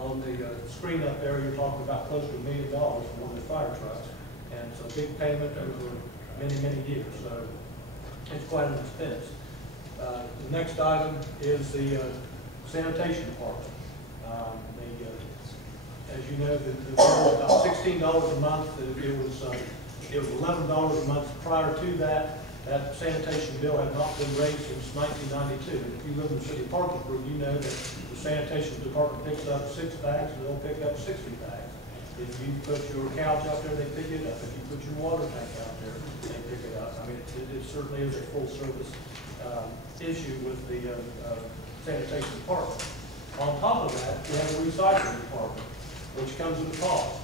On the screen up there, you're talking about close to $1 million for one of the fire trucks, and it's a big payment over many, many years, so it's quite an expense. The next item is the sanitation department. As you know, the bill was about $16 a month. It was $11 a month prior to that. That sanitation bill had not been raised since 1992. If you live in the city of Parkersburg, you know that the sanitation department picks up 6 bags and they'll pick up 60 bags. If you put your couch out there, they pick it up. If you put your water tank out there, they pick it up. I mean, it certainly is a full service issue with the sanitation department. On top of that, we have a recycling department, which comes at a cost.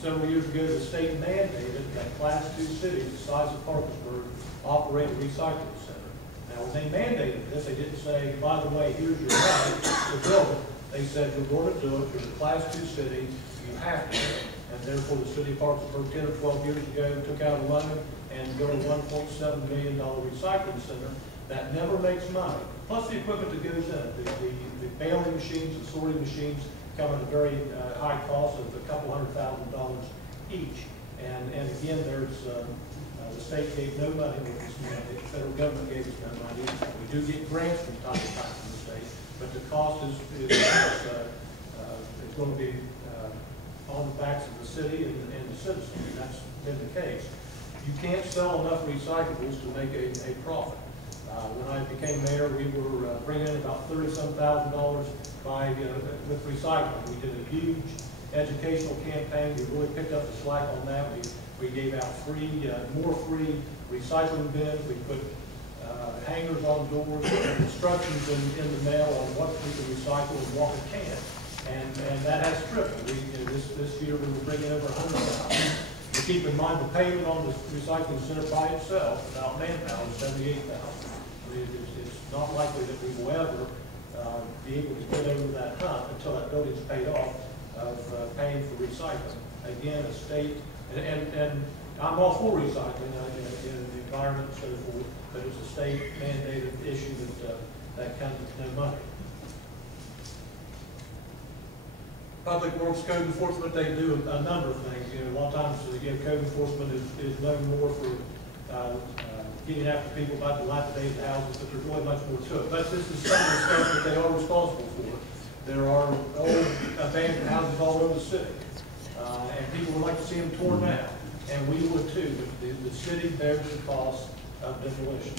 Several years ago, the state mandated that Class II cities the size of Parkersburg operate a recycling center. Now, when they mandated this, they didn't say, by the way, here's your money to build it. They said, you're going to do it. You're a Class II city. You have to. And therefore, the city of Parkersburg 10 or 12 years ago took out a loan and built a $1.7 million recycling center that never makes money. Plus the equipment that goes in it, the baling machines, the sorting machines, come at a very high cost of $200,000 each. And again, there's the state gave no money with this mandate. The federal government gave us no money. We do get grants from time to time from the state, but the cost is going to be on the backs of the city and the citizens, and that's been the case. You can't sell enough recyclables to make a profit. When I became mayor, we were bringing in about $30-some thousand with recycling. We did a huge educational campaign. We really picked up the slack on that. We gave out more free recycling bins. We put hangers on doors, instructions in the mail on what we can recycle and what we can't. And that has tripled. This year we were bringing over 100,000. To keep in mind, the payment on the recycling center by itself, without manpower, is $78,000. I mean, it's not likely that we will ever be able to get over that hump until that building's paid off of paying for recycling. Again, a state, and I'm all for recycling in the environment and so forth, but it's a state mandated issue that comes with no money. Public Works Code Enforcement, they do a number of things. You know, a lot of times, code enforcement is known more for getting after people about dilapidated houses, but there's really much more to it. But this is some of the stuff that they are responsible for. There are old abandoned houses all over the city, and people would like to see them torn down, and we would too. But the city bears the cost of demolition.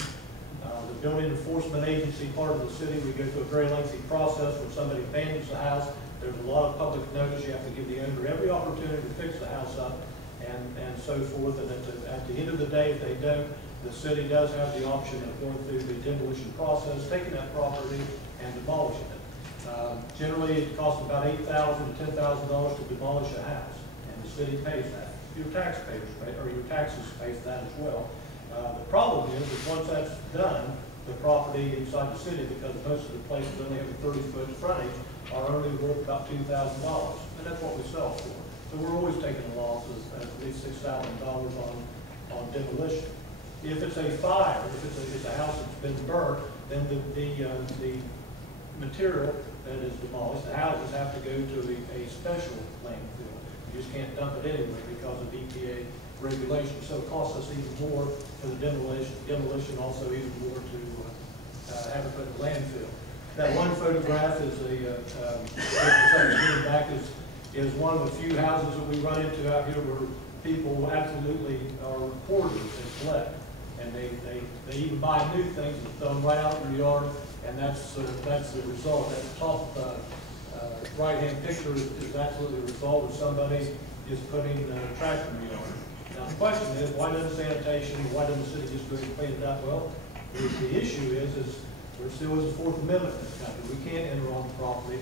The building enforcement agency part of the city, we go through a very lengthy process when somebody abandons the house. There's a lot of public notice. You have to give the owner every opportunity to fix the house up and so forth. And at the end of the day, if they don't, the city does have the option of going through the demolition process, taking that property and demolishing it. Generally, it costs about $8,000 to $10,000 to demolish a house, and the city pays that. Your taxpayers pay, or your taxes pay for that as well. The problem is that once that's done, the property inside the city, because most of the places only have a 30-foot frontage, are only worth about $2,000, and that's what we sell for. So we're always taking a loss of at least $6,000 on demolition. If it's a fire, if it's a house that's been burnt, then the material that is demolished, the houses have to go to a special landfill. You just can't dump it anywhere because of EPA regulations. So it costs us even more for the demolition, also even more to have it put in the landfill. That one photograph is is one of the few houses that we run into out here where people absolutely are hoarders and collect, and they even buy new things and throw them right out in their yard, and that's the result. That top right-hand picture is absolutely the result of somebody is putting trash in the yard. Now the question is, why doesn't sanitation, why doesn't the city just go and clean it up? Well, the issue is there still is a Fourth Amendment in this country. We can't enter on the property,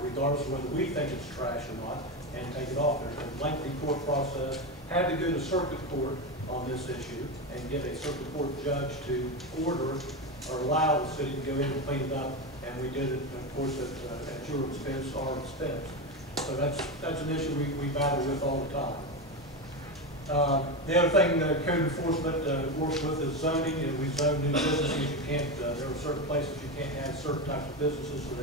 regardless of whether we think it's trash or not, and take it off. There's a lengthy court process. Had to go to circuit court on this issue and get a circuit court judge to order or allow the city to go in and clean it up, and we did it, of course, at your expense, our expense. So that's an issue we battle with all the time. The other thing code enforcement works with is zoning. And we zone new businesses. You can't, there are certain places you can't have certain types of businesses, so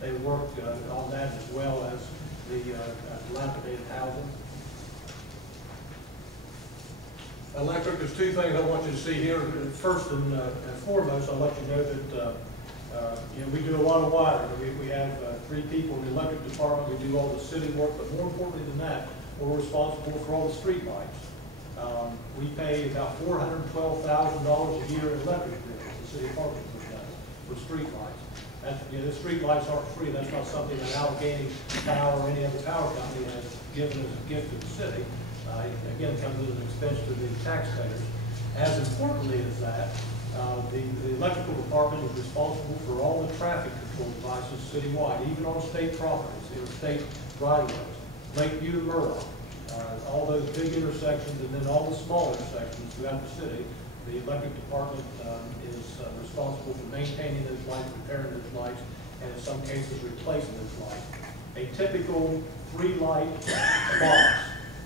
they work on that as well as the dilapidated housing. Electric, there's two things I want you to see here. First and foremost, I'll let you know that we do a lot of wiring. We have 3 people in the electric department. We do all the city work, but more importantly than that, we're responsible for all the street lights. We pay about $412,000 a year in electric bills, the city of Parkersburg does, for street lights. The street lights aren't free. That's not something that Allegheny Power or any other power company has given as a gift to the city. Again, it comes as an expense to the taxpayers. As importantly as that, the electrical department is responsible for all the traffic control devices citywide, even on state properties, interstate right-of-ways, Lakeview, Murdoch, all those big intersections, and then all the small intersections throughout the city. The electric department is responsible for maintaining those lights, repairing those lights, and in some cases replacing those lights. A typical 3-light box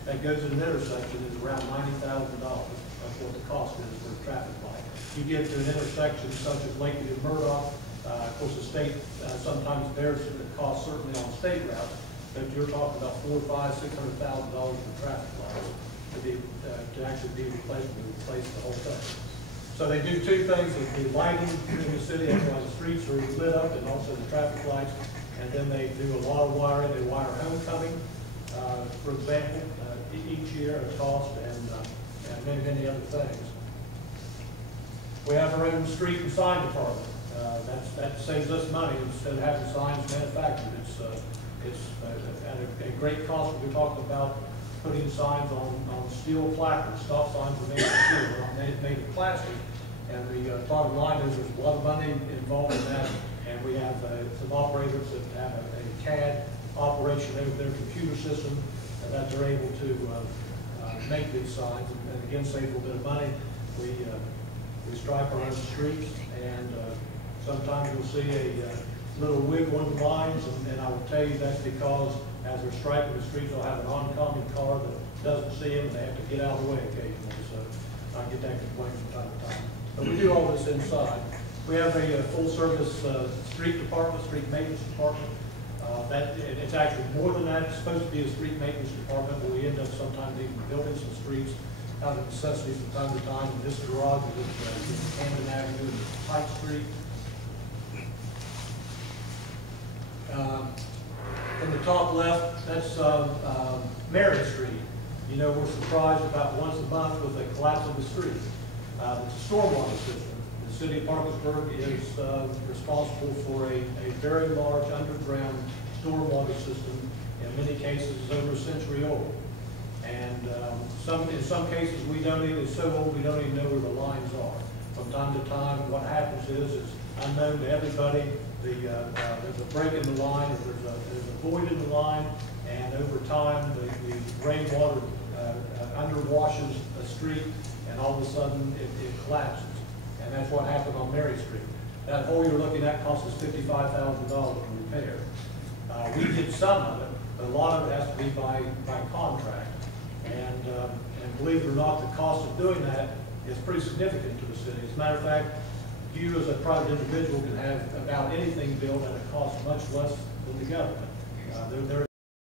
that goes in an intersection is around $90,000. That's what the cost is for a traffic light. You get to an intersection such as Lakeview and Murdoch, of course the state sometimes bears the cost certainly on state routes, but you're talking about $400,000, $500,000, $600,000 for traffic lights to actually be replaced and replace the whole thing. So they do 2 things: the lighting in the city, everyone, the streets are lit up, and also the traffic lights. And then they do a lot of wiring. They wire homecoming, for example, each year at a cost, and many, many other things. We have our own street and sign department. That saves us money instead of having signs manufactured. It's at a great cost. We're talking about putting signs on steel placards. Stop signs are made of steel, they're not made of plastic. And the bottom line is there's a lot of money involved in that. And we have some operators that have a CAD operation over their computer system, and that they're able to make these signs, and again save a little bit of money. We stripe our own streets, and sometimes you'll see a little wiggle in the lines, and I will tell you that's because as they're striping the streets, they'll have an oncoming car that doesn't see them, and they have to get out of the way occasionally. So I get that complaint from time to time. But we do all this inside. We have a full-service street department, street maintenance department. It's actually more than that. It's supposed to be a street maintenance department, but we end up sometimes even building some streets out of necessity from time to time. And this garage is at Camden Avenue and Pike Street. In the top left, that's Mary Street. You know, we're surprised about once a month with the collapse of the street. It's a stormwater system. The city of Parkersburg is responsible for a very large underground stormwater system. In many cases, is over a century old. And in some cases, it's so old we don't even know where the lines are. From time to time, what happens is it's unknown to everybody. There's a break in the line, or there's a void in the line, and over time, the rainwater underwashes a street, and all of a sudden, it collapses. And that's what happened on Mary Street. That hole you're looking at cost us $55,000 to repair. We did some of it, but a lot of it has to be by contract. And believe it or not, the cost of doing that is pretty significant to the city. As a matter of fact, you as a private individual can have about anything built at a cost much less than the government. There